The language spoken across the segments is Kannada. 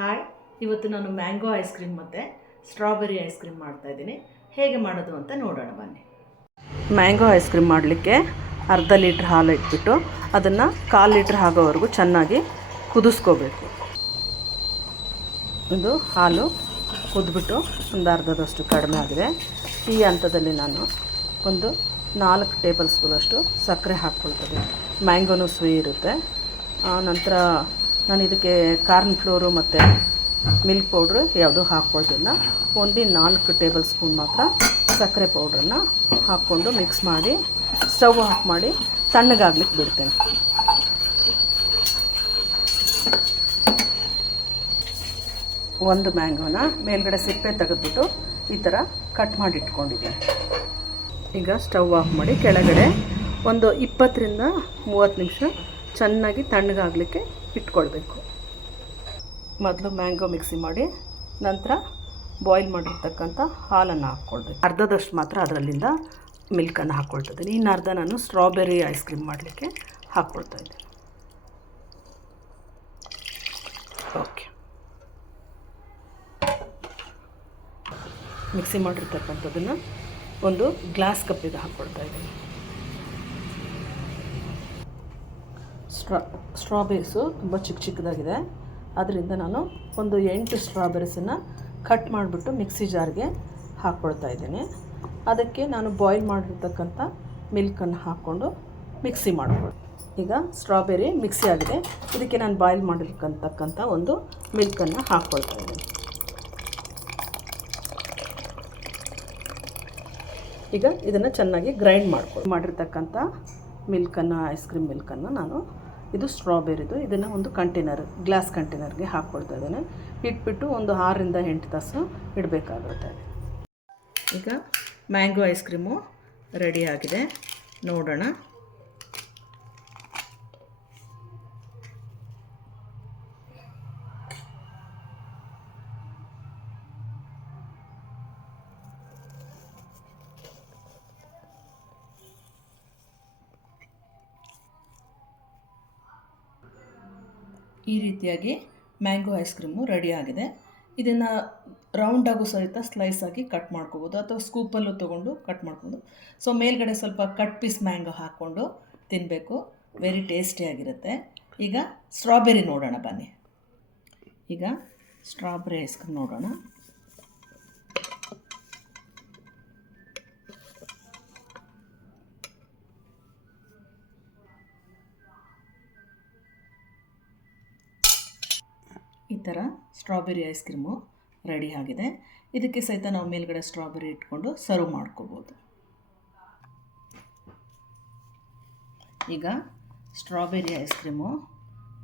ಹಾಯ್, ಇವತ್ತು ನಾನು ಮ್ಯಾಂಗೋ ಐಸ್ ಕ್ರೀಮ್ ಮತ್ತು ಸ್ಟ್ರಾಬೆರಿ ಐಸ್ ಕ್ರೀಮ್ ಮಾಡ್ತಾಯಿದ್ದೀನಿ. ಹೇಗೆ ಮಾಡೋದು ಅಂತ ನೋಡೋಣ ಬನ್ನಿ. ಮ್ಯಾಂಗೋ ಐಸ್ ಕ್ರೀಮ್ ಮಾಡಲಿಕ್ಕೆ ಅರ್ಧ ಲೀಟ್ರ್ ಹಾಲು ಇಟ್ಬಿಟ್ಟು ಅದನ್ನು 1/4 ಲೀಟ್ರ್ ಆಗೋವರೆಗೂ ಚೆನ್ನಾಗಿ ಕುದಿಸ್ಕೋಬೇಕು. ಇದು ಹಾಲು ಕುದ್ಬಿಟ್ಟು ಒಂದು ಅರ್ಧದಷ್ಟು ಕಡಿಮೆ ಆಗಿದೆ. ಈ ಹಂತದಲ್ಲಿ ನಾನು ಒಂದು 4 ಟೇಬಲ್ ಸ್ಪೂನಷ್ಟು ಸಕ್ಕರೆ ಹಾಕ್ಕೊಳ್ತೇನೆ. ಮ್ಯಾಂಗೋನೂ ಸ್ವೀ ಇರುತ್ತೆ. ನಂತರ ನಾನು ಇದಕ್ಕೆ ಕಾರ್ನ್ ಫ್ಲೋರು ಮತ್ತು ಮಿಲ್ಕ್ ಪೌಡ್ರು ಯಾವುದೂ ಹಾಕ್ಕೊಳ್ತಿಲ್ಲ. ಓನ್ಲಿ 4 ಟೇಬಲ್ ಸ್ಪೂನ್ ಮಾತ್ರ ಸಕ್ಕರೆ ಪೌಡ್ರನ್ನು ಹಾಕ್ಕೊಂಡು ಮಿಕ್ಸ್ ಮಾಡಿ ಸ್ಟವ್ ಆಫ್ ಮಾಡಿ ತಣ್ಣಗಾಗ್ಲಿಕ್ಕೆ ಬಿಡ್ತೇನೆ. ಒಂದು ಮ್ಯಾಂಗೋನ ಮೇಲ್ಗಡೆ ಸಿಪ್ಪೆ ತೆಗೆದ್ಬಿಟ್ಟು ಈ ಥರ ಕಟ್ ಮಾಡಿ ಇಟ್ಕೊಂಡಿದ್ದೇನೆ. ಈಗ ಸ್ಟವ್ ಆಫ್ ಮಾಡಿ ಕೆಳಗಡೆ ಒಂದು 20ರಿಂದ 30 ನಿಮಿಷ ಚೆನ್ನಾಗಿ ತಣ್ಣಗಾಗಲಿಕ್ಕೆ ಇಟ್ಕೊಳ್ಬೇಕು. ಮೊದಲು ಮ್ಯಾಂಗೋ ಮಿಕ್ಸಿ ಮಾಡಿ ನಂತರ ಬಾಯ್ಲ್ ಮಾಡಿರ್ತಕ್ಕಂಥ ಹಾಲನ್ನು ಹಾಕ್ಕೊಳ್ಬೇಕು. ಅರ್ಧದಷ್ಟು ಮಾತ್ರ ಅದರಲ್ಲಿಂದ ಮಿಲ್ಕನ್ನು ಹಾಕ್ಕೊಳ್ತಿದ್ದೀನಿ. ಇನ್ನು ಅರ್ಧ ನಾನು ಸ್ಟ್ರಾಬೆರಿ ಐಸ್ ಕ್ರೀಮ್ ಮಾಡಲಿಕ್ಕೆ ಹಾಕ್ಕೊಳ್ತಾಯಿದ್ದೀನಿ. ಓಕೆ, ಮಿಕ್ಸಿ ಮಾಡಿರ್ತಕ್ಕಂಥದ್ದನ್ನು ಒಂದು ಗ್ಲಾಸ್ ಕಪ್ಪಿಗೆ ಹಾಕ್ಕೊಳ್ತಾಯಿದ್ದೀನಿ. ಸ್ಟ್ರಾಬೆರೀಸು ತುಂಬ ಚಿಕ್ಕದಾಗಿದೆ. ಅದರಿಂದ ನಾನು ಒಂದು 8 ಸ್ಟ್ರಾಬೆರೀಸನ್ನು ಕಟ್ ಮಾಡಿಬಿಟ್ಟು ಮಿಕ್ಸಿ ಜಾರ್ಗೆ ಹಾಕ್ಕೊಳ್ತಾ ಇದ್ದೀನಿ. ಅದಕ್ಕೆ ನಾನು ಬಾಯ್ಲ್ ಮಾಡಿರ್ತಕ್ಕಂಥ ಮಿಲ್ಕನ್ನು ಹಾಕ್ಕೊಂಡು ಮಿಕ್ಸಿ ಮಾಡ್ಬೋದು. ಈಗ ಸ್ಟ್ರಾಬೆರಿ ಮಿಕ್ಸಿ ಆಗಿದೆ. ಇದಕ್ಕೆ ನಾನು ಬಾಯ್ಲ್ ಮಾಡಿರ್ತಕ್ಕಂಥ ಒಂದು ಮಿಲ್ಕನ್ನು ಹಾಕ್ಕೊಳ್ತಾ ಇದ್ದೀನಿ. ಈಗ ಇದನ್ನು ಚೆನ್ನಾಗಿ ಗ್ರೈಂಡ್ ಮಾಡಿರ್ತಕ್ಕಂಥ ಐಸ್ ಕ್ರೀಮ್ ಮಿಲ್ಕನ್ನು ನಾನು ಇದು ಸ್ಟ್ರಾಬೆರಿದು ಇದನ್ನು ಒಂದು ಗ್ಲಾಸ್ ಕಂಟೈನರ್ಗೆ ಹಾಕ್ಕೊಳ್ತಾ ಇದ್ದೇನೆ. ಇಟ್ಬಿಟ್ಟು ಒಂದು 6ರಿಂದ 8 ತಾಸು ಇಡಬೇಕಾಗುತ್ತೆ. ಈಗ ಮ್ಯಾಂಗೋ ಐಸ್ ಕ್ರೀಮು ರೆಡಿ ಆಗಿದೆ, ನೋಡೋಣ. ಈ ರೀತಿಯಾಗಿ ಮ್ಯಾಂಗೋ ಐಸ್ ಕ್ರೀಮು ರೆಡಿ ಆಗಿದೆ. ಇದನ್ನು ರೌಂಡಾಗೂ ಸಹಿತ ಸ್ಲೈಸ್ ಆಗಿ ಕಟ್ ಮಾಡ್ಕೋಬೋದು ಅಥವಾ ಸ್ಕೂಪಲ್ಲೂ ತೊಗೊಂಡು ಕಟ್ ಮಾಡ್ಬೋದು. ಸೊ ಮೇಲ್ಗಡೆ ಸ್ವಲ್ಪ ಕಟ್ ಪೀಸ್ ಮ್ಯಾಂಗೋ ಹಾಕ್ಕೊಂಡು ತಿನ್ನಬೇಕು, ವೆರಿ ಟೇಸ್ಟಿಯಾಗಿರುತ್ತೆ. ಈಗ ಸ್ಟ್ರಾಬೆರಿ ನೋಡೋಣ ಬನ್ನಿ. ಈಗ ಸ್ಟ್ರಾಬೆರಿ ಐಸ್ ಕ್ರೀಮ್ ನೋಡೋಣ. ಈ ಥರ ಸ್ಟ್ರಾಬೆರಿ ಐಸ್ ಕ್ರೀಮು ರೆಡಿ ಆಗಿದೆ. ಇದಕ್ಕೆ ಸಹಿತ ನಾವು ಮೇಲ್ಗಡೆ ಸ್ಟ್ರಾಬೆರಿ ಇಟ್ಕೊಂಡು ಸರ್ವ್ ಮಾಡ್ಕೋಬೋದು. ಈಗ ಸ್ಟ್ರಾಬೆರಿ ಐಸ್ ಕ್ರೀಮು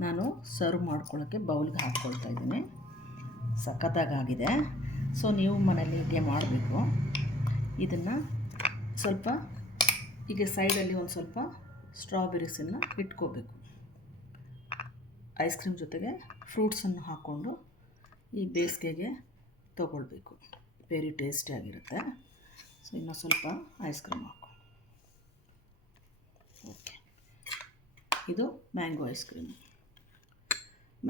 ನಾನು ಸರ್ವ್ ಮಾಡ್ಕೊಳ್ಳೋಕ್ಕೆ ಬೌಲ್ಗೆ ಹಾಕ್ಕೊಳ್ತಾ ಇದ್ದೀನಿ. ಸಖತ್ತಾಗಿದೆ. ಸೊ ನೀವು ಮನೇಲಿ ಹೀಗೆ ಮಾಡಬೇಕು. ಇದನ್ನು ಸ್ವಲ್ಪ ಹೀಗೆ ಸೈಡಲ್ಲಿ ಒಂದು ಸ್ವಲ್ಪ ಸ್ಟ್ರಾಬೆರೀಸನ್ನು ಇಟ್ಕೋಬೇಕು. ಐಸ್ ಕ್ರೀಮ್ ಜೊತೆಗೆ ಫ್ರೂಟ್ಸನ್ನು ಹಾಕ್ಕೊಂಡು ಈ ಬೇಸಿಗೆಗೆ ತೊಗೊಳ್ಬೇಕು, ವೆರಿ ಟೇಸ್ಟಿಯಾಗಿರುತ್ತೆ. ಸೊ ಇನ್ನೂ ಸ್ವಲ್ಪ ಐಸ್ ಕ್ರೀಮ್ ಹಾಕೋ. ಓಕೆ, ಇದು ಮ್ಯಾಂಗೋ ಐಸ್ ಕ್ರೀಮು,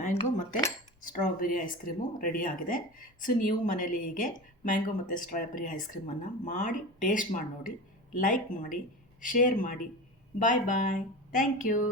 ಮ್ಯಾಂಗೋ ಮತ್ತು ಸ್ಟ್ರಾಬೆರಿ ಐಸ್ ಕ್ರೀಮು ರೆಡಿ ಆಗಿದೆ. ಸೊ ನೀವು ಮನೇಲಿ ಹೀಗೆ ಮ್ಯಾಂಗೋ ಮತ್ತು ಸ್ಟ್ರಾಬೆರಿ ಐಸ್ ಕ್ರೀಮನ್ನು ಮಾಡಿ ಟೇಸ್ಟ್ ಮಾಡಿ ನೋಡಿ, ಲೈಕ್ ಮಾಡಿ, ಶೇರ್ ಮಾಡಿ. ಬಾಯ್ ಬಾಯ್, ಥ್ಯಾಂಕ್ ಯು.